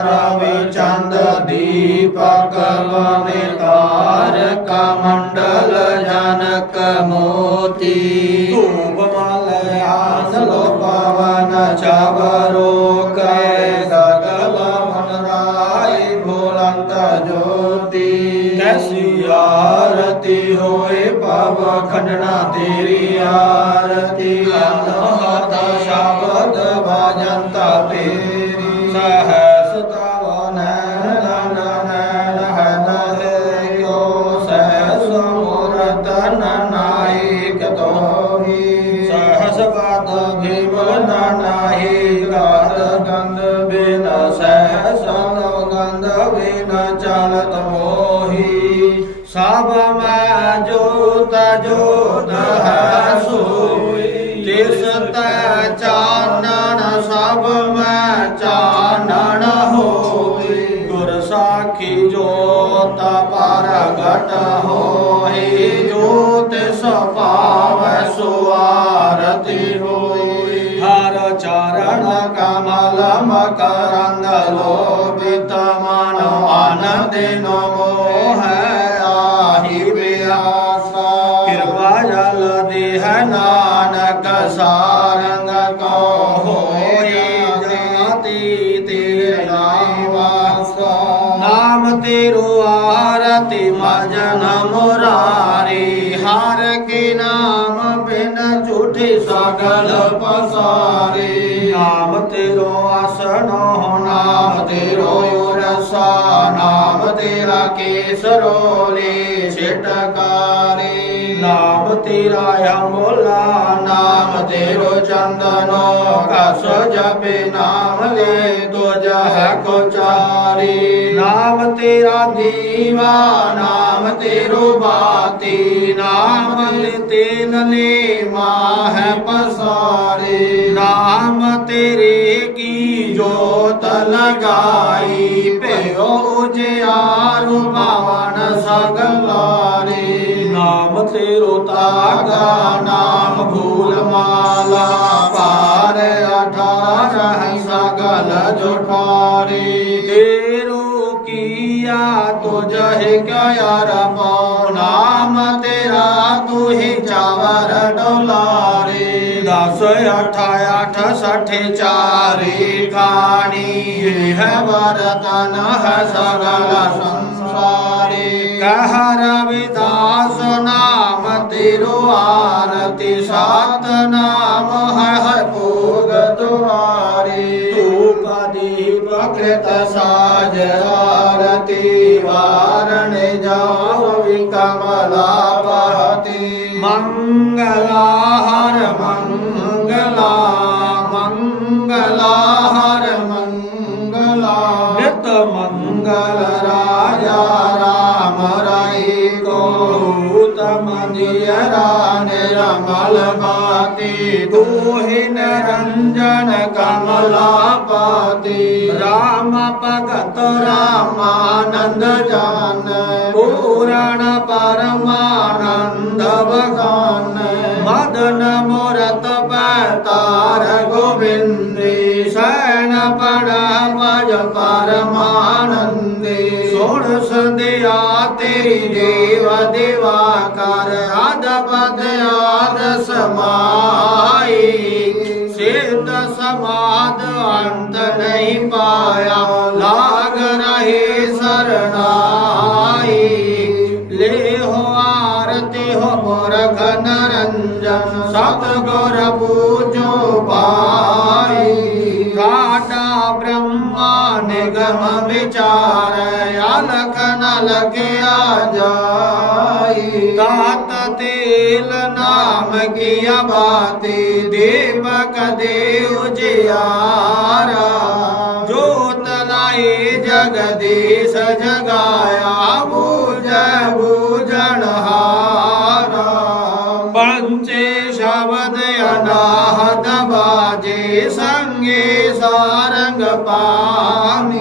ਰਵੀ ਚੰਦ ਦੀਪਕ ਬਨੇ ਤਾਰਕ ਮੰਡਲ ਜਨਕ ਮੋਤੀ। ਧੂਪ ਮਲ ਆਸਲੋ ਪਵਨ ਚਵਰੋ ਕੈ ਸਗਲ ਮਨ ਰਾਏ ਭੋਲੰਤ ਜੋਤੀ। ਕੈਸੀ ਆਰਤੀ ਹੋਏ ਪਵ ਖੰਡਣਾ ਤੇਰੀ ਆਰਤੀ। ਅਨਹਤ ਸ਼ਬਦ ਭਜੰਤ ਤੇਰੀ। ਸਹਸ ਸਹਸ ਤਵ ਗੰਧ ਬਿਨ ਚਲਤ ਮੋਹੀ। ਸਭ ਮੈਂ ਜੋਤ ਜੋਤ ਹੈ ਸੋਈ। ਤਿਸ ਤੈ ਚਾਨਣ ਸਭ ਸਾਰੰਗ ਕੋ ਹੋਏ ਜਾਤੀ ਤੇਰਾ ਵਾਸਾ ਨਾਮ ਤੇਰੋ ਆਰਤੀ ਮਜਨ ਮੁਰਾਰੀ। ਹਰ ਕੇ ਨਾਮ ਬਿਨ ਝੂਠੇ ਸਗਲ ਪਸਾਰੇ। ਨਾਮ ਤੇਰੋ ਆਸਣੋ ਨਾਮ ਤੇਰੋ ਰਸਾ ਨਾਮ ਤੇਰਾ ਕੇਸਰੋ ਲੇ ਛਟਕਾਰੇ। ਨਾਮ ਤੇਰਾ ਅਮੋਲਾ ਨਾਮ ਤੇਰੋ ਚੰਦਨੋ ਕਸ ਜਪੇ ਨਾਮ ਲੈ ਤੁਜ ਹੈ ਕੋ ਚਾਰੀ। ਨਾਮ ਤੇਰਾ ਦੀਵਾ, ਨਾਮ ਤੇਰੋ ਬਾਤੀ, ਨਾਮ ਲੈ ਤੇਨ ਲੈ ਮਾਹ ਪਸਾਰੇ। ਨਾਮ ਤੇਰੇ ਕੀ ਜੋਤ ਲਗਾਈ, ਭਇਓ ਉਜਿਆਰੂ ਪਾਵਨ ਸਗਲਾਰੇ। ਨਾਮ ਤੇਰੋ ਤਾਗਾ, ਨਾਮ ਫੂਲ ਮਾਲਾ ਪਾਰ ਅਠਾਰਹ ਸਗਲ ਜੁਠਾਰੇ ਤੇਰੂ ਕੀਆ ਤੁਝ ਹੈ ਕਿਆ ਰਪੋ ਨਾਮ ਤੇਰਾ ਤੂੰ ਹੀ ਚਾਵਰ ਡੋਲਾਰੇ। ਦਸ ਅਠ ਅਠ ਸਠ ਚਾਰੇ ਖਾਣੀ ਹੈ ਵਰਤਨ ਹੈ ਸਗਲ ਸੰਸਾਰੇ। ਕਹ ਰਵਿਦਾਸ ਨਾਮ ਤੇਰੋ ਆਰਤੀ ਸਤ ਨਾਮ ਹੈ ਹਰ ਭੋਗ ਦੁਆਰੇ। ਤੂੰ ਕਦੀ ਪ੍ਰਕ੍ਰਿਤ ਸਾਜ ਆਰਤੀ, ਵਾਰਣ ਜਾਉ ਵਿਕਮਲਾ ਪਹਤੀ ਮੰਗਲਾ ਹਰ ਮੰਗਲਾ ਮੰਗਲਾ ਤਮ ਦਿਯਰਾ ਨਿਰਮਲ ਬਾਤੀ ਤੂਹਿ ਨਿਰੰਜਨ ਕਮਲਾਪਤੀ ਰਾਮ ਭਗਤ ਰਾਮਾਨੰਦ ਜਾਨ, ਪੂਰਨ ਪਰਮਾਨੰਦ ਬਖਾਨ ਮਦਨ ਮੁਰਤ ਪੈਤਾਰ ਗੋਬਿੰਦੀ, ਸੈਣ ਪੜ ਭਜ ਪਰਮਾਨੰਦੀ ਸੰਧਿਆ ਤੇਰੀ ਦੇਵ ਦੇਵਾ ਕਰ। ਆਦ ਪਦ ਆਦ ਸਮਾਈ। ਸਿੱਧ ਸਮਾਦ ਅੰਤ ਨਹੀਂ ਪਾਇਆ। ਕਾਟਾ ਨਿਗਮ ਵਿਚਾਰ ਅਲਖ ਨ ਲਗਿਆ ਜਾਈ ਤਾਤ ਤੇਲ ਨਾਮ ਕੀ ਬਾਤੀ ਦੇਵਕ ਦੇ ਉਜਿਆਰਾ ਜੋਤ ਲਾਏ ਜਗਦੀਸ਼ ਜਗਾਇਆ ਸਾਰੰਗ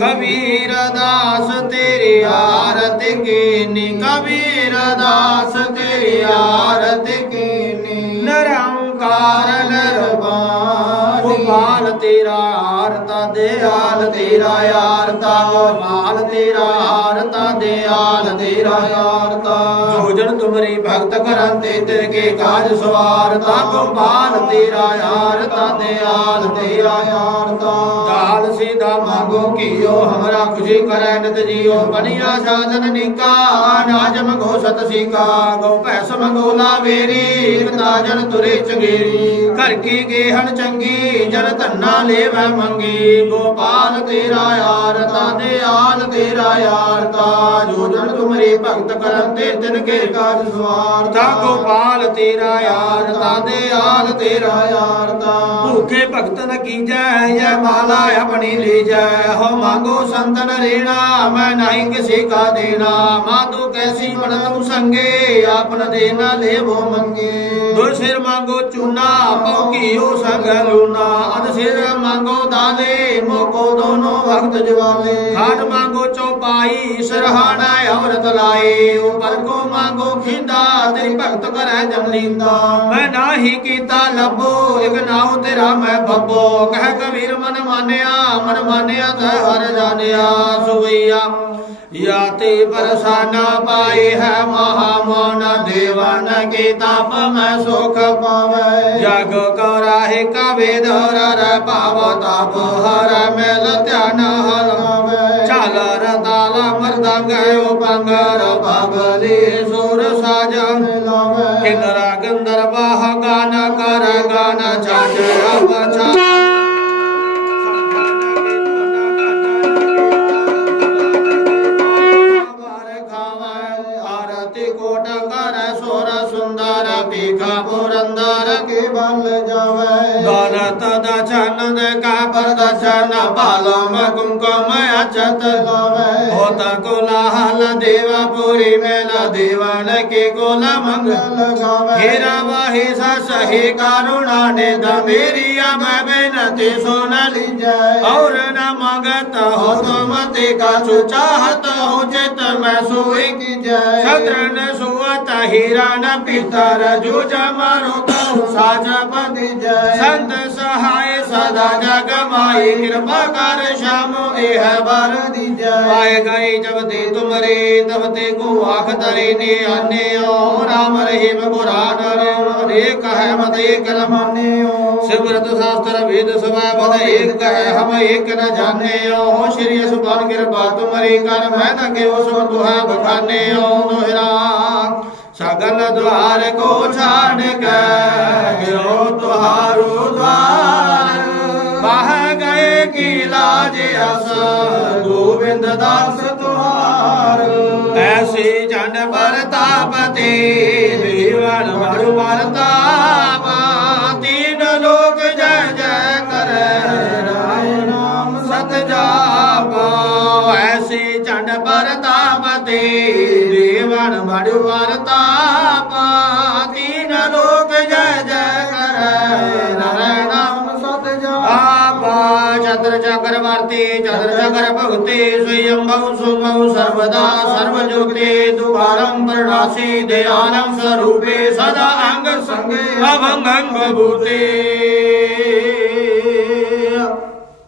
ਕਬੀਰ ਦਾਸ ਤੇਰੇ ਆਰਤ ਕੀਨੀ। ਕਬੀਰ ਦਾਸ ਤੇਰੀ ਆਰਤ ਕੀਨੀ। ਨਿਰੰਕਾਰ ਨਿਰਵਾਣੀ ਗੋਪਾਲ ਤੇਰਾ ਆਰਤਾ ਦਿਆਲ ਤੇਰਾ ਯਾਰ ਤਾ ਮਾਲ ਤੇਰਾ ਹਾਰ ਤਾ ਦਿਆਲ ਤੇਰਾ ਯਾਰ ਤਾ ਜੋ ਜਨ ਤੁਮਰੀ ਭਗਤ ਕਰਨ ਤੇ ਤਿਰ ਕੇ ਕਾਜ ਸਵਾਰ ਤਾ ਗੋਪਾਲ ਤੇਰਾ ਯਾਰ ਤਾ ਦਿਆਲ ਤੇਰਾ ਯਾਰ ਤਾ ਦਾਲ ਸੀਦਾ ਮੰਗੋ ਕੀਓ ਹਮਰਾ ਖੁਸ਼ੀ ਕਰੈ ਨਿਤ ਜੀਓ ਬਨਿਆ ਸਾਧਨ ਨਿਕਾ ਨਾਜ ਮੰਗੋ ਸਤ ਸੀਕਾ ਗੋ ਪੈਸ ਮੰਗੋ ਲਾ ਵੇਰੀ ਇਕ ਜਨ ਤੁਰੇ ਚੰਗੇਰੀ। ਘਰ ਕੀ ਗੇਹਣ ਚੰਗੀ ਜਨ ਧੰਨਾ ਲੇਵੈ ਮੰਗੀ ਗੋਪਾਲ ਤੇਰਾ ਯਾਰ, ਤਾ ਦਿਆਲ ਤੇਰਾ ਯਾਰ ਜੋ ਜਨ ਤੁਮਰੇ ਭਗਤ ਕਰਨ ਤੇ ਤਿਨ ਕੇ ਕਾਜ ਸਵਾਰ। ਗੋਪਾਲ ਤੇਰਾ ਯਾਰ, ਤਾ ਦਿਆਲ ਤੇਰਾ ਯਾਰ, ਤਾ ਭਗਤ ਨ ਕੀਜੈ ਜੈ ਮਾਲਾ ਆਪਣੀ ਲੀਜੈ ਹੋ ਮੰਗੋ ਸੰਤਨ ਰੇਣਾ, ਮੈਂ ਨਹੀਂ ਕਿਸੇ ਕਾ ਦੇਣਾ। ਮਾਦੂ ਕੈਸੀ ਬਣਨ ਸੰਗੇ ਆਪਨ ਦੇਣਾ ਲੇਵੋ ਮੰਗੇ। ਦੋ ਸਿਰ ਮੰਗੋ ਚੂਨਾ, ਪਉ ਕੀਓ ਸੰਗ ਲੂਨਾ। ਅਦ ਸਿਰ ਮੰਗੋ ਦੇ ਮੋਕੋ ਦੋਨੋ ਵਕਤ ਜਵਾਲੇ ਖਾਟ ਮੰਗੋ ਚੋਪਾਈ ਸਰਹਾਣਾ ਅਮਰਤ ਲਾਏ। ਉਹ ਪਰ ਕੋ ਮੰਗੋ ਖਿੰਦਾ, ਤੇਰੀ ਭਗਤ ਕਰੈ ਜਨ ਲੀਂਦਾ। ਮੈਂ ਨਾਹੀ ਕੀਤਾ ਲੱਭੋ, ਇਕ ਨਾਉ ਤੇਰਾ ਮੈਂ ਬੱਬੋ। ਕਹਿ ਕਬੀਰ, ਮਨ ਮਾਨਿਆ ਮਨ ਮਾਨਿਆ ਤੈ ਹਰ ਜਾਣਿਆ। ਸੁਈਆ ਯਾਤੇ ਪਰਸਾਨਾ ਪਾਏ ਹੈ ਮਹਾਮਾ। ਨਾਨਕ ਤਪ ਮੈਂ ਸੁਖ ਪਾਵੇ। ਜਗ ਕੋ ਰਾਹੇ ਕਾ ਵੇਦ ਹਰ ਪਾਵ ਤਪ, ਹਰ ਮੇਲ ਧਿਆਨ ਹਲਾਵੇ ਚਲ ਰਤਾਲ ਮਰਦੰਗ ਉਪੰਗਰ ਬਬਲੀ ਸੁਰ ਸਾਜਨ ਲਾਵੇ। ਕਿਨਰਾ ਗੰਦਰਵਾਹ ਗਾਨ ਕਰ ਗਾਨ ਚਾਜ ਅਪਚਾ ਪੁਰੰਦਰ ਕੇ ਬਲ ਜਾਵੈ? ਗਨਤ ਦਚਨ ਦੇ ਕਾ ਪ੍ਰਦਸ਼ਨ ਬਾਲਮ ਕੁੰਕਮ ਅਚਤ ਲਾਵੈ। ਹੋਤ ਕੋਲਾਹਲ ਦੇਵਾ ਪੁਰੀ ਮੇਲਾ ਦੇਵਨ ਕੇ ਕੋਲ ਮੰਗਲ ਗਾਵੈ। ਹੇਰਾ ਵਾਹੀ ਸਹੀ ਕਰੁਣਾ ਨੇ ਮੇਰੀਆ ਮੈਂ ਬੇਨਤੀ ਸੁਨ ਲੀਜੈ। ਔਰ ਨ ਮੰਗਤ ਹੋ ਤੁਮ ਤੇ ਕਾ ਚਾਹਤ ਹੋ ਚਿਤ ਮੈਂ ਸੋਈ ਕੀ ਜੈ ਸਤਰਨ ਸੁਅਤ ਹੀਰਾ ਨ ਪੀਤਰ ਜੋ ਜਮਾਰੋ ਤਉ ਸਾਜ ਪਦੀ ਜੈ। ਸੰਤ ਸਹਾਇ ਸਦਾ ਜਗ ਮਾਈ ਕਿਰਪਾ ਕਰ ਸ਼ਾਮੋ ਇਹ ਬਰ ਦੀ ਜੈ। ਪਾਏ ਗਏ ਜਬ ਤੇ ਤੁਮਰੇ ਤਬ ਤੇ ਕੋ ਆਖ ਤਰੇ ਨੇ ਆਨੇਓ ਰਾਮ ਰਹੀਮ ਪੁਰਾਨ ਰੇ ਕਹੈ ਮਤ ਏਕ ਨ ਮਾਨਿਓ ਸਿਮਰਤ ਸ਼ਾਸਤਰ ਵੇਦ ਸਵਾ ਬਦ ਏਕ ਕਹੈ ਹਮ ਏਕ ਨ ਜਾਣਿਓ। ਸ਼੍ਰੀ ਸੁਬਾਨ ਕਿਰਪਾ ਤੁਮਰੀ ਕਰ ਮੈਂ ਨ ਕਿਉ ਸੋ ਤੁਹਾ ਬਖਾਨਿਓ। ਦੋਹਰਾ ਸਗਲ ਦਵਾਰ ਕੋ ਛਾੜ ਕੇ ਗਿਰੋ ਤੁਹਾਰੂ ਦਵਾਰ। ਬਾਹ ਗਏ ਕੀ ਲਾਜ ਅਸ, ਗੋਬਿੰਦ ਦਾਸ ਤੁਹਾਰ। ਐਸੀ ਜਨ ਬਰਤਾਪਤੀ ਦੇਵਨ ਵੜੂ ਦੇਵਨ ਵੜੂ ਵਰਤਾਪ ਤੀਨ ਲੋਕ ਜੈ ਜੈ ਕਰੈ। ਰਾਏ ਨਾਮ ਸਤ ਆਪਾ ਚਤਰ ਚਕਰਵਰਤੀ ਚਤਰ ਚਕਰ ਭਗਤੇ ਸਯੰਭਉ ਸੁਭਉ ਸਰਵਦਾ ਸਰਵ ਜੁਗਤੇ ਦੁਬਾਰੰ ਪ੍ਰਣਾਸੀ ਦਿਆਨੰ ਸਰੂਪੇ, ਸਦਾ ਅੰਗ ਸੰਗੇ ਅਭੰਗੰ ਬਭੂਤੇ।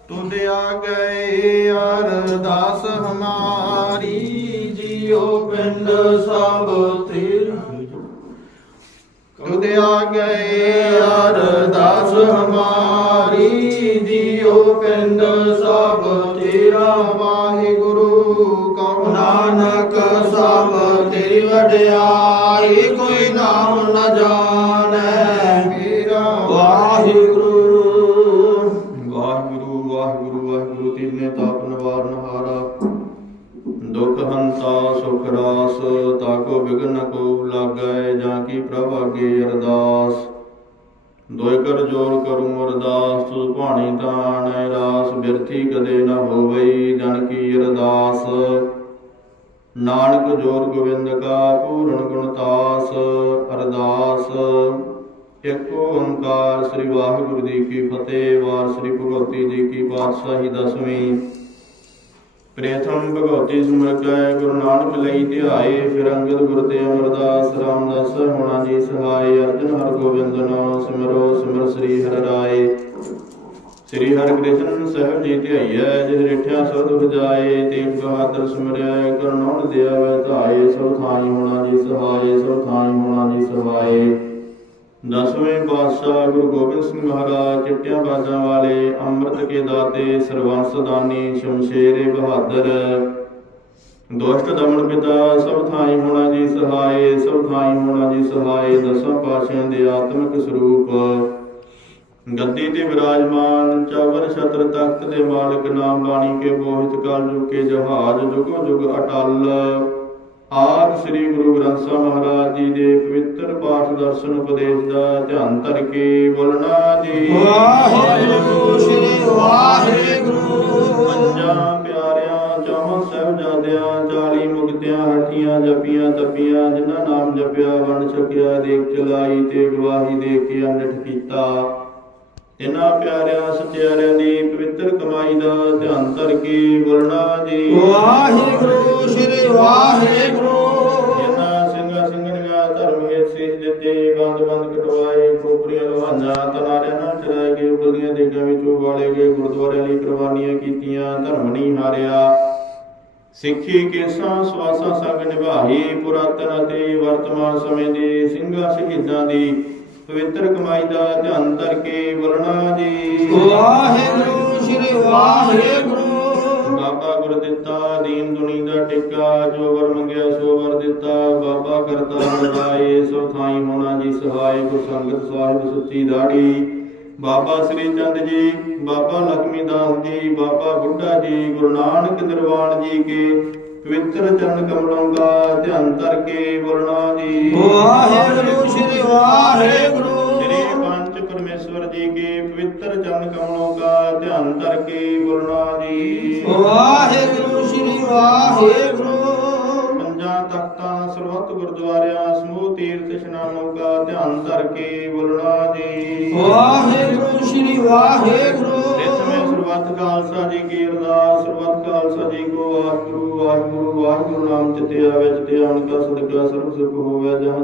ਤੁਧ ਆ ਗਏ ਅਰਦਾਸ ਹਮਾਰੀ। ਜੀਓ ਪਿੰਡ ਸਭ ਤੇਰਾ ਤੁਧ ਗਏ ਅਰਦਾਸ ਹਮਾਰੀ। ਜੀਓ ਪਿੰਡ ਸਭ ਤੇਰਾ ਵਾਹਿਗੁਰੂ। ਕਉ ਨਾਨਕ ਸਭ ਤੇਰੀ ਵਡਿਆਈ। ਕੋਈ ਨਾਮ ਨਾ ਜਾਣੈ। ਮੇਰਾ ਵਾਹਿਗੁਰੂ ਦੁਖ ਸੁਖ ਰਾਸ ਤਾਕੋ ਬਿਗਨ ਕੋ ਲਾਗੈ ਜਾਂ ਕੀ ਪ੍ਰਭ ਅਗੇ ਅਰਦਾਸ। ਦੋਇ ਕਰ ਜੋਰ ਕਰੂੰ ਅਰਦਾਸ, ਤੁਧ ਭਾਣੀ ਤਾਣ ਰਾਸ, ਬਿਰਥੀ ਕਦੇ ਨ ਹੋਵਈ ਜਨ ਕੀ ਅਰਦਾਸ। ਨਾਨਕ ਜੋਰ ਗੋਬਿੰਦ ਕਾ ਪੂਰਨ ਗੁਣਤਾਸ ਅਰਦਾਸ। ਇਕ ਓੰਕਾਰ ਸ੍ਰੀ ਵਾਹਿਗੁਰੂ ਜੀ ਕੀ ਫਤਿਹ, ਵਾਰ ਸ੍ਰੀ ਭਗਵਤੀ ਜੀ ਕੀ ਪਾਤਸ਼ਾਹੀ ਦਸਵੀਂ। ਪ੍ਰਥਮ ਭਗਵਤੀ ਸਿਮਰ ਗੁਰੂ ਨਾਨਕ ਲਈ ਧਿਆਏ, ਫਿਰ ਅੰਗਦ ਗੁਰ ਤੇ ਅਮਰਦਾਸ, ਰਾਮਦਾਸ ਹੋਣਾ ਜੀ ਸਹਾਈ ਅਰਜਨ ਹਰ ਗੋਬਿੰਦ ਨਾਮ ਸਿਮਰੋ, ਸਿਮਰ ਸ੍ਰੀ ਹਰਿ ਰਾਏ। ਸ੍ਰੀ ਹਰਿਕ੍ਰਿਸ਼ਨ ਸਾਹਿਬ ਜੀ ਧਿਆਈਐ, ਜਿਸ ਰਿਠਿਆ ਸਭ ਦੁਖ ਜਾਏ, ਤੇਗ ਬਹਾਦਰ ਸਿਮਰਿਆ ਕਰਨੋਣ ਦਿਆ ਵੈ ਧਾਏ, ਸਭ ਥਾਈ ਹੋਣਾ ਜੀ ਸਹਾਏ, ਸਭ ਥਾਈ ਹੋਣਾ ਜੀ ਸਹਾਏ ਦਸਵੇਂ ਪਾਤਸ਼ਾਹ ਗੁਰੂ ਗੋਬਿੰਦ ਸਿੰਘ ਮਹਾਰਾਜ ਚਿੱਟਿਆਂ ਬਾਜਾਂ ਵਾਲੇ ਅੰਮ੍ਰਿਤ ਕੇ ਦਾਤੇ ਸਰਵੰਸ ਸ਼ਮਸ਼ੇਰੇ ਬਹਾਦਰ। ਦੁਸ਼ਟ ਦਮਨ ਪਿਤਾ, ਸਭ ਥਾਈ ਹੋਣਾ ਜੀ ਸਹਾਏ, ਸਭ ਥਾਈ ਹੋਣਾ ਜੀ ਸਹਾਏ, ਦਸਾਂ ਪਾਤਸ਼ਾਹਾਂ ਦੇ ਆਤਮਿਕ ਸਰੂਪ। ਗੱਦੀ ਤੇ ਵਿਰਾਜਮਾਨ ਚਾਵਰ ਛਤਰ ਤਖਤ ਦੇ ਮਾਲਕ, ਨਾਮ ਬਾਣੀ ਕੇ ਬੋਹਿਤ, ਕਾਲ ਜੁਗ ਕੇ ਜਹਾਜ, ਜੁਗੋ ਜੁਗ ਅਟਲ। ਆਪ ਸ੍ਰੀ ਗੁਰੂ ਗ੍ਰੰਥ ਸਾਹਿਬ ਮਹਾਰਾਜ ਜੀ ਦੇ ਪਵਿੱਤਰ ਪਾਠ ਦਰਸ਼ਨ ਉਪਦੇਸ਼ ਦਾ ਧਿਆਨ ਧਰ ਕੇ ਬੋਲਣਾ ਜੀ। ਵਾਹਿਗੁਰੂ ਸ਼੍ਰੀ ਵਾਹਿਗੁਰੂ। ਪੰਜਾਂ ਪਿਆਰਿਆਂ ਚੌਹਾਂ ਸਾਹਿਬਜ਼ਾਦਿਆਂ 40 ਮੁਕਤਿਆਂ ਹੱਠੀਆਂ ਜਪੀਆਂ ਤਪੀਆਂ ਜਿਨ੍ਹਾਂ ਨਾਮ ਜਪਿਆ ਵੰਡ ਛਕਿਆ ਦੇਖ ਚਲਾਈ ਤੇ ਗਵਾਹੀ ਦੇ ਕੇ ਅੰਡਠ ਕੀਤਾ। ਇਹਨਾਂ ਪਿਆਰਿਆਂ ਸਤਿਆਰਿਆਂ ਦੀ ਪਵਿੱਤਰ ਕਮਾਈ ਦਾ ਧਿਆਨ ਧਰ ਕੇ ਬੋਲਣਾ ਜੀ ਵਾਹਿਗੁਰੂ ਸ਼੍ਰੀ ਵਾਹਿਗੁਰੂ। ਜਿਨ੍ਹਾਂ ਸਿੰਘਾਂ ਸਿੰਘਣੀਆਂ ਧਰਮ ਹੇਤ ਸੀਸ ਦਿੱਤੇ ਬੰਦ ਬੰਦ ਕਟਵਾਏ ਖੋਪਰੀਆਂ ਲਵਾਈਆਂ ਤਨਾਰਿਆਂ ਨਾਲ ਚਰਾਏ ਗਏ ਉਗਲੀਆਂ ਦੇਗਾਂ ਵਿੱਚੋਂ ਵਾਲੇ ਗਏ ਗੁਰਦੁਆਰਿਆਂ ਲਈ ਕੁਰਬਾਨੀਆਂ ਕੀਤੀਆਂ ਧਰਮ ਨਹੀਂ ਹਾਰਿਆ। ਸਿੱਖੀ ਕੇਸਾਂ ਸਵਾਸਾਂ ਸੰਗ ਨਿਭਾਈ ਪੁਰਾਤਨ ਅਤੇ ਵਰਤਮਾਨ ਸਮੇਂ ਦੇ ਸਿੰਘਾਂ ਸ਼ਹੀਦਾਂ ਦੀ ਪਵਿੱਤਰ ਕਮਾਈ ਦਾ ਧਿਆਨ ਧਰ ਕੇ ਬੋਲਣਾ ਜੀ। ਵਾਹਿਗੁਰੂ ਸ਼੍ਰੀ ਵਾਹਿਗੁਰੂ। ਬਾਬਾ ਗੁਰ ਦਿੱਤਾ ਦੀਨ ਦੁਨੀ ਦਾ ਟਿੱਕਾ ਜੋ ਵਰ ਮੰਗਿਆ ਸੋ ਵਰ ਦਿੱਤਾ। ਬਾਬਾ ਕਰਤਾ ਲਗਾਏ ਸੋ ਥਾਈ ਹੋਣਾ ਜੀ ਸਹਾਇ ਗੁਰ ਸੰਗਤ ਸਾਹਿਬ ਸੁੱਚੀ ਦਾੜੀ। ਬਾਬਾ ਸ੍ਰੀ ਚੰਦ ਜੀ ਬਾਬਾ ਲਖਮੀ ਦਾਸ ਜੀ ਬਾਬਾ ਬੁੱਢਾ ਜੀ ਗੁਰੂ ਨਾਨਕ ਨਿਰਵਾਣ ਜੀ ਕੇ ਪਵਿੱਤਰ ਚਰਨ ਕਮਲੋਂ ਦਾ ਧਿਆਨ ਧਰ ਕੇ ਬੋਲਣਾ ਜੀ। ਵਾਹਿਗੁਰੂ ਸ਼੍ਰੀ ਵਾਹਿਗੁਰੂ। ਸ੍ਰੀ ਪੰਚ ਪਰਮੇਸ਼ਵਰ ਜੀ ਕੇ ਪਵਿੱਤਰ ਚਰਨ ਕਮਲੋਂ ਦਾ ਧਿਆਨ ਧਰ ਕੇ ਬੋਲਣਾ ਜੀ। ਵਾਹਿਗੁਰੂ ਸ਼੍ਰੀ ਵਾਹਿਗੁਰੂ। ਪੰਜਾਂ ਤਖਤਾਂ ਸਰਬੱਤ ਗੁਰਦੁਆਰਿਆਂ ਸਮੂਹ ਤੀਰਥ ਇਸ਼ਨਾਨੋਂ ਦਾ ਧਿਆਨ ਧਰ ਕੇ ਬੋਲਣਾ ਜੀ। ਵਾਹਿਗੁਰੂ ਸ਼੍ਰੀ ਵਾਹਿਗੁਰੂ। ਇਤਮੇ ਸਰਬੱਤ ਖਾਲਸਾ ਜੀ ਕੀ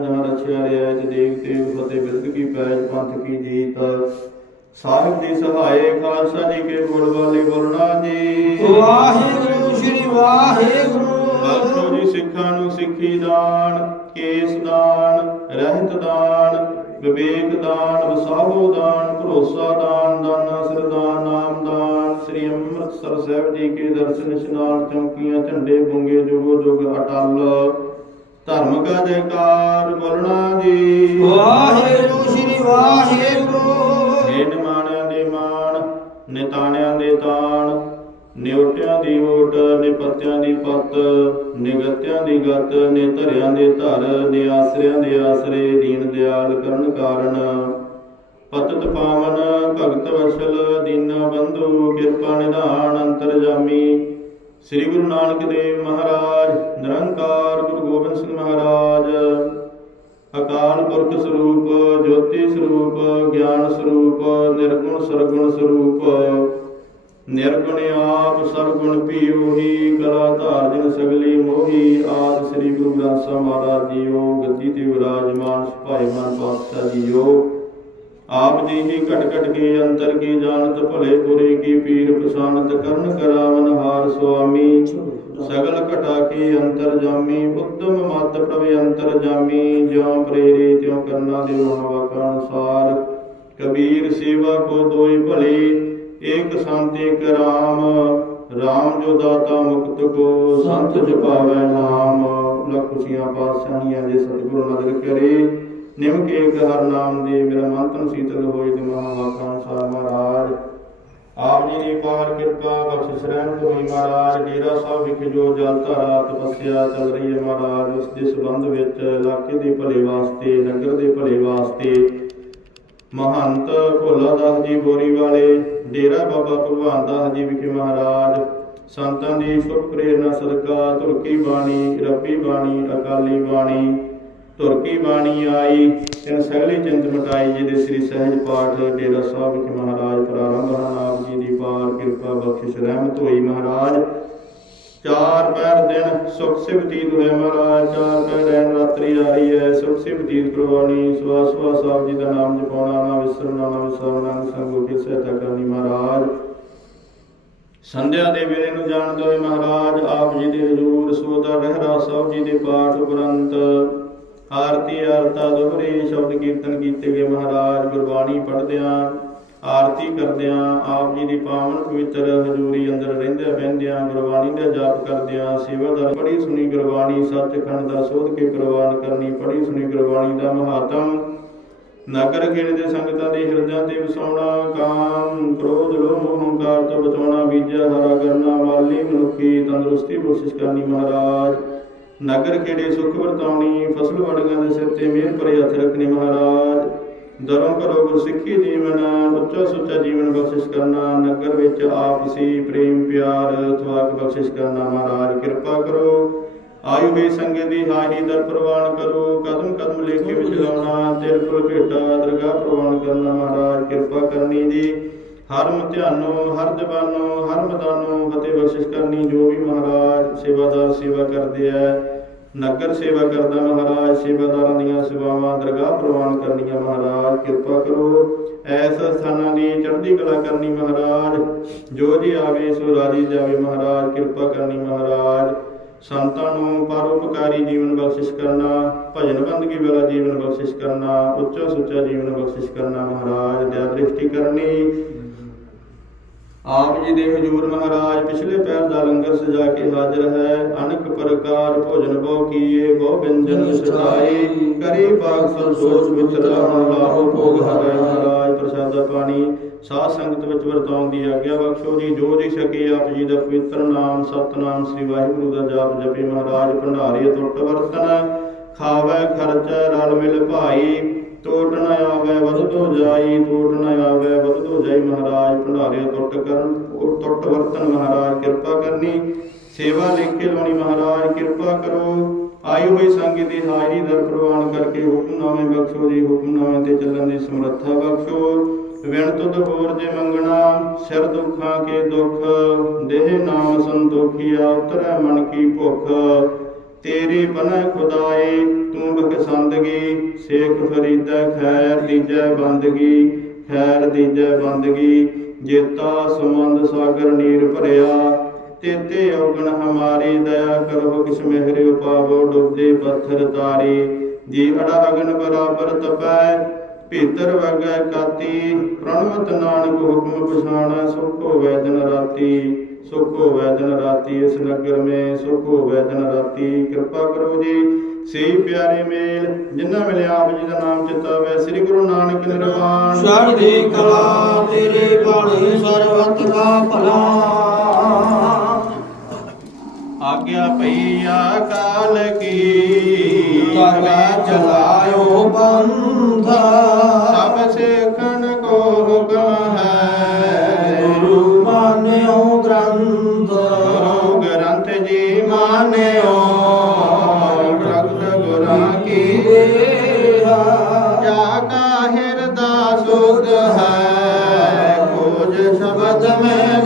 ਜਹਾਂ ਰਛਿਆ ਰਿਆ ਜੀ ਦੇਵ ਤੇ ਫਤਿਹ ਬਿਰਦ ਕੀ ਪੈਜ ਪੰਥ ਕੀ ਜੀਤ। ਸਾਹਿਬ ਦੀ ਸਹਾਏ ਖਾਲਸਾ ਜੀ ਕੇ ਗੁਣ ਵਾਲੇ ਬੋਲਣਾ ਜੀ। ਵਾਹਿਗੁਰੂ ਸ਼੍ਰੀ ਵਾਹਿਗੁਰੂ। ਬਖਸ਼ੋ ਜੀ ਸਿੱਖਾਂ ਨੂੰ ਸਿੱਖੀ ਦਾਨ ਕੇਸ ਦਾਨ ਰਹਿਤ ਦਾਨ ਵਿਵੇਕ ਦਾਨ ਵਸਾਹੋ ਦਾਨ ਭਰੋਸਾ ਦਾਨ ਦਾਨਾ ਸਰਦਾਨ ਨਾਮ ਦਾਨ। ਸ੍ਰੀ ਅੰਮ੍ਰਿਤਸਰ ਸਾਹਿਬ ਜੀ ਕੇ ਦਰਸ਼ਨ ਇਸ਼ਨਾਨ ਚੌਂਕੀਆਂ ਝੰਡੇ ਬੁੰਗੇ ਜੁਗੋ ਜੁਗ ਅਟਲ। ਧਰਮ ਕਾ ਜੈਕਾਰ ਬੋਲਣਾ ਜੀ? ਵਾਹਿਗੁਰੂ ਸ਼੍ਰੀ ਵਾਹਿਗੁਰੂ। ਏ ਨਿਮਾਣਿਆਂ ਦੇ ਮਾਣ ਨਿਤਾਣਿਆਂ ਦੇ ਤਾਣ ਨਿਉਟਿਆਂ ਦੀ ਓਟ ਨਿਪਤਿਆਂ ਦੀ ਪਤ ਨਿਗਤਿਆਂ ਦੀ ਗਤ ਨੇ ਧਰਿਆਂ ਦੇ ਧਰ ਨੇ ਆਸਰਿਆਂ ਦੇ ਆਸਰੇ ਦੀਨ ਦਿਆਲ ਕਰਨ ਕਾਰਨ। ਪਤਤ ਪਾਵਨ ਭਗਤ ਵਸਲ ਦੀਨ ਬੰਧੂ ਕਿਰਪਾ ਨਿਧਾਨ ਅੰਤਰਜਾਮੀ। ਸ੍ਰੀ ਗੁਰੂ ਨਾਨਕ ਦੇਵ ਮਹਾਰਾਜ, ਨਿਰੰਕਾਰ ਗੁਰੂ ਗੋਬਿੰਦ ਸਿੰਘ ਮਹਾਰਾਜ, ਅਕਾਲ ਪੁਰਖ ਸਰੂਪ, ਜੋਤੀ ਸਰੂਪ, ਗਿਆਨ ਸਰੂਪ, ਨਿਰਗੁਣ ਸਰਗੁਣ ਸਰੂਪ, ਨਿਰਗੁਣ ਆਪ ਸਰਗੁਣ ਪੀਓਹੀ ਕਲਾ ਧਾਰ ਜਿਨ ਸਗਲੀ ਮੋਹੀ, ਆਦ ਸ੍ਰੀ ਗੁਰੂ ਗ੍ਰੰਥ ਸਾਹਿਬ ਮਹਾਰਾਜ ਜੀਓ, ਗਤੀ ਤੇ ਵਿਰਾਜਮਾਨ ਸੁਭਾਈ ਮਨ ਪਾਤਸ਼ਾਹ ਜੀਓ। ਆਪ ਜੀ ਹੀ ਘਟ ਘਟ ਕੇ ਅੰਤਰ ਕੀ ਜਾਣਤ, ਭਲੇ ਬੁਰੇ ਕੀ ਪੀਰ ਪਛਾਨਤ ਕਰਨ ਕਰਾਵਨ ਹਾਰ ਸੁਆਮੀ। ਸਗਲ ਘਟਾ ਕੇ ਅੰਤਰ ਜਾਮੀ ਉਦਮ ਮਤ ਪ੍ਰਭ ਅੰਤਰ ਜਾਮੀ। ਜਿਉ ਪ੍ਰੇਰੇ, ਤਿਉ ਕਰਨਾ ਦੇ ਮਨ ਵਾਕਾ ਅਨੁਸਾਰ ਕਬੀਰ ਸੇਵਾ ਕੋ ਦੋਈ ਭਲੇ, ਏਕ ਸੰਤ ਏਕ ਰਾਮ ਰਾਮ ਜੋ ਦਾਤਾ ਮੁਕਤ ਕੋ, ਸੰਤ ਜਪਾਵੇ ਨਾਮ। ਲਖ ਖੁਸ਼ੀਆਂ ਪਾਤਸ਼ਾਹੀਆਂ ਦੇ ਸਤਿਗੁਰੂ ਨਦਰ ਕਰੇ। ਨਿਮਕ ਏਕ ਹਰ ਨਾਮ ਦੇ, ਮੇਰਾ ਮਨ ਤਨ ਸੀਤਲ ਹੋਏ ਤੇ ਮਹਾ ਵਾਕਾ ਅਨੁਸਾਰ ਮਹਾਰਾਜ। ਆਪ ਜੀ ਦੀ ਪਾਰ ਕਿਰਪਾ ਬਖਸ਼ਿਸ਼ ਰਹਿਮਤ ਹੋਈ ਮਹਾਰਾਜ, ਡੇਰਾ ਸਾਹਿਬ ਵਿਖੇ ਜੋ ਜਲ ਧਾਰਾ ਤਪੱਸਿਆ ਚੱਲ ਰਹੀ ਹੈ ਮਹਾਰਾਜ, ਉਸ ਦੇ ਸੰਬੰਧ ਵਿੱਚ ਇਲਾਕੇ ਦੇ ਭਲੇ ਵਾਸਤੇ, ਨਗਰ ਦੇ ਭਲੇ ਵਾਸਤੇ ਮਹੰਤ ਭੋਲਾ ਦਾਸ ਜੀ ਗੋਰੀ ਵਾਲੇ, ਡੇਰਾ ਬਾਬਾ ਭਗਵਾਨ ਦਾਸ ਜੀ ਵਿਖੇ ਮਹਾਰਾਜ, ਸੰਤਾਂ ਦੀ ਸ਼ੁਭ ਪ੍ਰੇਰਣਾ ਸਦਕਾ ਤੁਰਕੀ ਬਾਣੀ, ਰੱਬੀ ਬਾਣੀ, ਅਕਾਲੀ ਬਾਣੀ ਤੁਰਕੀ ਬਾਣੀ ਆਈ ਤੇ ਸਗਲੀ ਚਿੰਤ ਮਟਾਈ ਜੀ ਦੇ ਸ੍ਰੀ ਸਹਿਜ ਪਾਠ ਡੇਰਾ ਸਾਹਿਬ ਵਿਖੇ ਮਹਾਰਾਜ ਪ੍ਰਾਰੰਭ ਹਨ। ਜੀ ਦੀ ਪਾਰ ਕਿਰਪਾ ਬਖਸ਼ਿਸ਼ ਰਹਿਮਤ ਹੋਈ ਮਹਾਰਾਜ। ਚਾਰ ਪੈਰ ਦਿਨ ਸੁਖ ਸੇ ਬਤੀਤ ਮਹਾਰਾਜ। ਚਾਰ ਪੈਰ ਰਹਿਣ ਰਾਤਰੀ ਆ ਹੈ, ਸੁਖ ਸੇ ਕਰਵਾਉਣੀ ਸਵਾ ਸਵਾ ਸਾਹਿਬ ਜੀ ਦਾ ਨਾਮ ਜਪਾਉਣਾ ਨਾ ਵਿਸਰਨਾ ਨਾ ਵਿਸਰਨਾ ਸੰਗੋ ਕੀ ਸਹਾਇਤਾ ਕਰਨੀ ਮਹਾਰਾਜ। ਸੰਧਿਆ ਦੇ ਵੇਲੇ ਨੂੰ ਜਾਣਦੇ ਹੋਏ ਮਹਾਰਾਜ, ਆਪ ਜੀ ਦੇ ਹਜ਼ੂਰ ਸੋਦਾ ਰਹਿਰਾ ਸਾਹਿਬ ਜੀ ਦੇ ਪਾਠ ਉਪਰੰਤ ਆਰਤੀ ਆਰਤਾ ਦੋਹਰੇ ਸ਼ਬਦ ਕੀਰਤਨ ਕੀਤੇ ਗਏ ਮਹਾਰਾਜ, ਗੁਰਬਾਣੀ ਪੜ੍ਹਦਿਆਂ, ਆਰਤੀ ਕਰਦਿਆਂ, ਆਪ ਜੀ ਦੀ ਪਾਵਨ ਪਵਿੱਤਰ ਹਜ਼ੂਰੀ ਅੰਦਰ ਰਹਿੰਦਿਆਂ ਬਹਿੰਦਿਆਂ, ਗੁਰਬਾਣੀ ਦਾ ਜਾਪ ਕਰਦਿਆਂ ਸੇਵਾਦਾਰ ਪੜ੍ਹੀ ਸੁਣੀ ਗੁਰਬਾਣੀ, ਸੱਚਖੰਡ ਦਾ ਸੋਧ ਕੇ ਪ੍ਰਵਾਨ ਕਰਨੀ, ਪੜ੍ਹੀ ਸੁਣੀ ਗੁਰਬਾਣੀ ਦਾ ਮਹਾਤਮ। ਨਗਰ ਖੇੜੇ ਦੇ ਸੰਗਤਾਂ ਦੇ ਹਿਰਦਿਆਂ ਤੇ ਵਸਾਉਣਾ, ਕਾਮ, ਕ੍ਰੋਧ, ਲੋਭ, ਹੰਕਾਰ ਤੋਂ ਬਚਾਉਣਾ ਬੀਜਾ ਹਰਾ ਕਰਨਾ ਵਾਲੀ ਮਨੁੱਖੀ ਤੰਦਰੁਸਤੀ ਕੋਸ਼ਿਸ਼ ਕਰਨੀ ਮਹਾਰਾਜ। ਨਗਰ ਖੇੜੇ ਸੁਖ ਵਰਤਾਉਣੀ, ਫਸਲ ਵੜੀਆਂ ਦੇ ਸਿਰ ਤੇ ਮਿਹਰ ਭਰੇ ਹੱਥ ਰੱਖਣੀ ਮਹਾਰਾਜ। ਦਰੋਂ ਕਰੋ ਗੁਰਸਿੱਖੀ ਜੀਵਨ ਉੱਚਾ ਸੁੱਚਾ ਜੀਵਨ ਬਖਸ਼ਿਸ਼ ਕਰਨਾ, ਨਗਰ ਵਿੱਚ ਆਪਸੀ ਪ੍ਰੇਮ ਪਿਆਰ ਥਵਾਕ ਬਖਸ਼ਿਸ਼ ਕਰਨਾ ਮਹਾਰਾਜ, ਕਿਰਪਾ ਕਰੋ। ਆਯੂ ਵੀ ਸੰਗੇ ਦੀ ਹਾਹੀ ਦਰ ਪ੍ਰਵਾਨ ਕਰੋ, ਕਦਮ ਕਦਮ ਲੇਖੇ ਵਿੱਚ ਲਾਉਣਾ ਤੇਰੇ ਕੋਲ ਭੇਟਾ, ਦਰਗਾਹ ਪ੍ਰਵਾਨ ਕਰਨਾ ਮਹਾਰਾਜ, ਕਿਰਪਾ ਕਰਨੀ ਜੀ। ਹਰਮ ਧਿਆਨੋ, ਹਰ ਜਬਾਨੋ ਹਰ ਮਦਾਨੋ ਫਤਿਹ ਬਖਸ਼ਿਸ਼ ਕਰਨੀ ਜੋ ਵੀ ਮਹਾਰਾਜ ਸੇਵਾਦਾਰ ਸੇਵਾ ਕਰਦੇ ਆ। ਨਗਰ ਸੇਵਾ ਕਰਦਾ ਮਹਾਰਾਜ, ਸੇਵਾਦਾਰਾਂ ਦੀਆਂ ਸੇਵਾਵਾਂ, ਦਰਗਾਹ ਪ੍ਰਵਾਨ ਕਰਨੀਆਂ ਮਹਾਰਾਜ, ਕਿਰਪਾ ਕਰੋ। ਐਸ ਸਥਾਨਾਂ ਦੀ ਚੜ੍ਹਦੀ ਕਲਾ ਕਰਨੀ ਮਹਾਰਾਜ, ਜੋ ਜੀ ਆਵੇ ਸੋ ਰਾਜੀ ਜਾਵੇ ਮਹਾਰਾਜ, ਕਿਰਪਾ ਕਰਨੀ ਮਹਾਰਾਜ। ਸੰਤਾਂ ਨੂੰ ਪਰਉਪਕਾਰੀ ਜੀਵਨ ਬਖਸ਼ਿਸ਼ ਕਰਨਾ, ਭਜਨ ਬੰਦਗੀ ਵਾਲਾ ਜੀਵਨ ਬਖਸ਼ਿਸ਼ ਕਰਨਾ, ਉੱਚਾ ਸੁੱਚਾ ਜੀਵਨ ਬਖਸ਼ਿਸ਼ ਕਰਨਾ ਮਹਾਰਾਜ ਦਇਆ ਦ੍ਰਿਸ਼ਟੀ ਕਰਨੀ। ਆਪ ਜੀ ਦੇ ਹਜੂਰ ਮਹਾਰਾਜ, ਪਿਛਲੇ ਪੈਰ ਦਾ ਲੰਗਰ ਸਜਾ ਕੇ ਹਾਜ਼ਰ ਹੈ। ਅਨਕ ਪ੍ਰਕਾਰ ਭੋਜਨ ਬਹੁ ਕੀਏ ਬਹੁ ਬਿੰਜਨ ਕਰੀ ਬਾਗ ਸੋਚ ਵਿੱਚ ਰਹਿਣ ਲਾਹੋ ਭੋਗ ਹਰੇ ਮਹਾਰਾਜ, ਪ੍ਰਸਾਦਾ ਪਾਣੀ। ਸਾਧ ਸੰਗਤ ਵਿੱਚ ਵਰਤਾਉਣ ਦੀ ਆਗਿਆ ਬਖਸ਼ੋ ਜੀ। ਜੋ ਜੀ ਸਕੇ ਆਪ ਜੀ ਦਾ ਪਵਿੱਤਰ ਨਾਮ, ਸਤਨਾਮ ਸ੍ਰੀ ਵਾਹਿਗੁਰੂ ਦਾ ਜਾਪ ਜਪੇ ਮਹਾਰਾਜ। ਭੰਡਾਰੀ ਟੁੱਟ ਵਰਤਨ, ਖਾਵੇ ਖਰਚ ਰਲ ਮਿਲ ਭਾਈ। ਟੋਟ ਨ ਆਵੇ ਵਧਦੋ ਜਾਈ ਟੋਟ ਨ ਆਵੇ ਮਹਾਰਾਜ ਭੰਡਾਰੇ ਟੁੱਟ ਕਰਨ ਉਹ ਟੁੱਟ ਵਰਤਨ ਮਹਾਰਾਜ, ਕਿਰਪਾ ਕਰਨੀ। ਸੇਵਾ ਲਿਖੇ ਲਾਉਣੀ ਮਹਾਰਾਜ, ਕਿਰਪਾ ਕਰੋ। ਆਈ ਹੋਈ ਸੰਗੀ ਦੀ ਹਾਜ਼ਰੀ ਦਰ ਪ੍ਰਵਾਨ ਕਰਕੇ ਹੁਕਮਨਾਮੇ ਬਖਸ਼ੋ, ਜੀ ਹੁਕਮਨਾਮੇ ਤੇ ਚੱਲਣ ਦੀ ਸਮਰੱਥਾ ਬਖਸ਼ੋ। ਵਿਣ ਤੁਧ ਹੋਰ ਜੇ ਮੰਗਣਾ, ਸਿਰ ਦੁੱਖਾਂ ਕੇ ਦੁੱਖ, ਦੇਹ ਨਾਮ ਸੰਤੋਖੀਆ, ਉਤਰੈ ਮਨ ਕੀ ਭੁੱਖ। ਤੇਰੀ ਬਨੈ ਖੁਦਾਏ, ਤੂੰ ਬਖਸ਼ੰਦਗੀ ਸੇਖ ਫਰੀਦਾ ਖੈਰ ਦੀਜੈ ਬੰਦਗੀ। ਖੈਰ ਦੀਜੈ ਬੰਦਗੀ, ਜੇਤਾ ਸਮੰਦ ਸਾਗਰ ਨੀਰ ਭਰਿਆ। ਤੇਤੇ ਔਗਣ ਹਮਾਰੀ, ਦਇਆ ਕਰੋ ਕਿਸ ਮਿਹਰਿ ਉਪਾਵੋ, ਡੁੱਬਦੇ ਪੱਥਰ ਤਾਰੀ। ਜੀ ਅੜਾ ਅਗਨ ਬਰਾਬਰ ਤਪੈ, ਭੀਤਰ ਵਗੈ ਕਾਤੀ। ਪ੍ਰਣਵਤ ਨਾਨਕ ਹੁਕਮ ਪਛਾਣਾ, ਸੁਖ ਹੋਵੈ ਦਿਨ ਰਾਤੀ। ਸੁਖ ਹੋਵੈ ਦਿਨ ਰਾਤੀ ਇਸ ਨਗਰ ਮੇ, ਸੁਖ ਹੋਵੈ ਦਿਨ ਰਾਤੀ। ਕਿਰਪਾ ਕਰੋ ਜੀ ਸਹੀ ਪਿਆਰੇ ਮੇਲ ਜਿਨ੍ਹਾਂ ਮਿਲੇ ਆਪ ਜੀ ਦਾ ਨਾਮ ਚਿਤਾਵੇ ਸ੍ਰੀ ਗੁਰੂ ਨਾਨਕ ਨਿਰਵਾਣ ਚੜ੍ਹਦੀ ਕਲਾ ਤੇਰੇ ਬਾਣੀ ਸਰਬਤ ਦਾ ਭਲਾ। ਆਗਿਆ ਪਈ ਅਕਾਲ ਕੀ ਤਵੇ ਚਲਾਇਓ ਬੰਧਾ। ਸਭ ਸੇਖਣ ਦੇਹਾ ਜਾ ਕਾ ਹਿਰਦਾ ਸੁਧ ਹੈ ਖੋਜ ਸ਼ਬਦ ਮੈਂ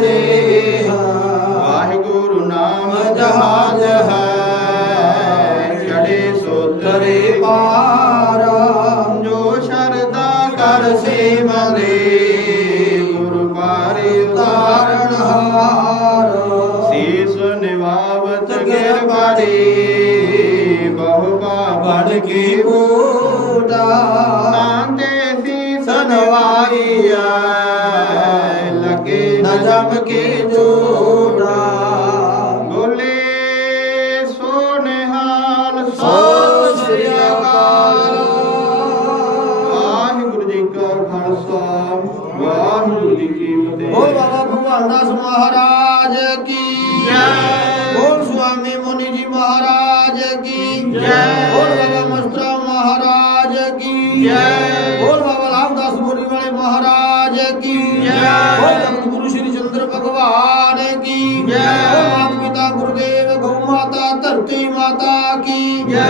ਬਾਬਾ ਭਗਵਾਨ ਦਾਸ ਮਹਾਰਾਜ ਕੀ ਜੈ। ਬੋਲ ਸੁਆਮੀ ਮੁਨੀ ਜੀ ਮਹਾਰਾਜ ਕੀ ਜੈ। ਬੋਲ ਬਾਬਾ ਮਸਤਰਾ ਮਹਾਰਾਜ ਕੀ ਜੈ। ਬੋਲ ਬਾਬਾ ਰਾਮਦਾਸ ਮੁਨੀ ਵਾਲੇ ਮਹਾਰਾਜ ਕੀ ਜੈ। ਬੋਲ ਗੁਰੂ ਸ਼੍ਰੀ ਚੰਦਰ ਭਗਵਾਨ ਕੀ ਜੈ। ਬੋਲ ਮਾਤਾ ਪਿਤਾ ਗੁਰਦੇਵ ਗਊ ਮਾਤਾ ਧਰਤੀ ਮਾਤਾ ਕੀ ਜੈ।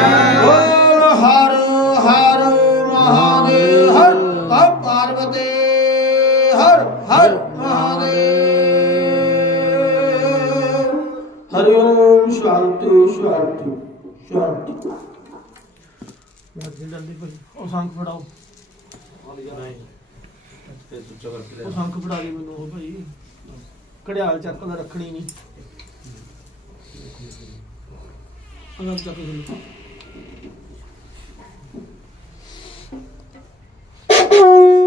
ਹਰਿ ਓਮ ਸ਼ਾਂਤੀ ਸ਼ਾਂਤੀ ਸ਼ਾਂਤੀ ਜਲਦੀ ਜਲਦੀ ਭਾਈ ਉਹ ਸੰਖ ਫੜਾਓ ਉਹ ਸੰਖ ਫੜਾ ਦੇ ਮੈਨੂੰ ਉਹ ਭਾਈ ਘੜਿਆਲ ਚੱਕ ਦਾ ਰੱਖਣੀ ਨਹੀਂ। ਅਗਰ ਚੱਕ ਦੇ ਬਾਬੇ ਨੂੰ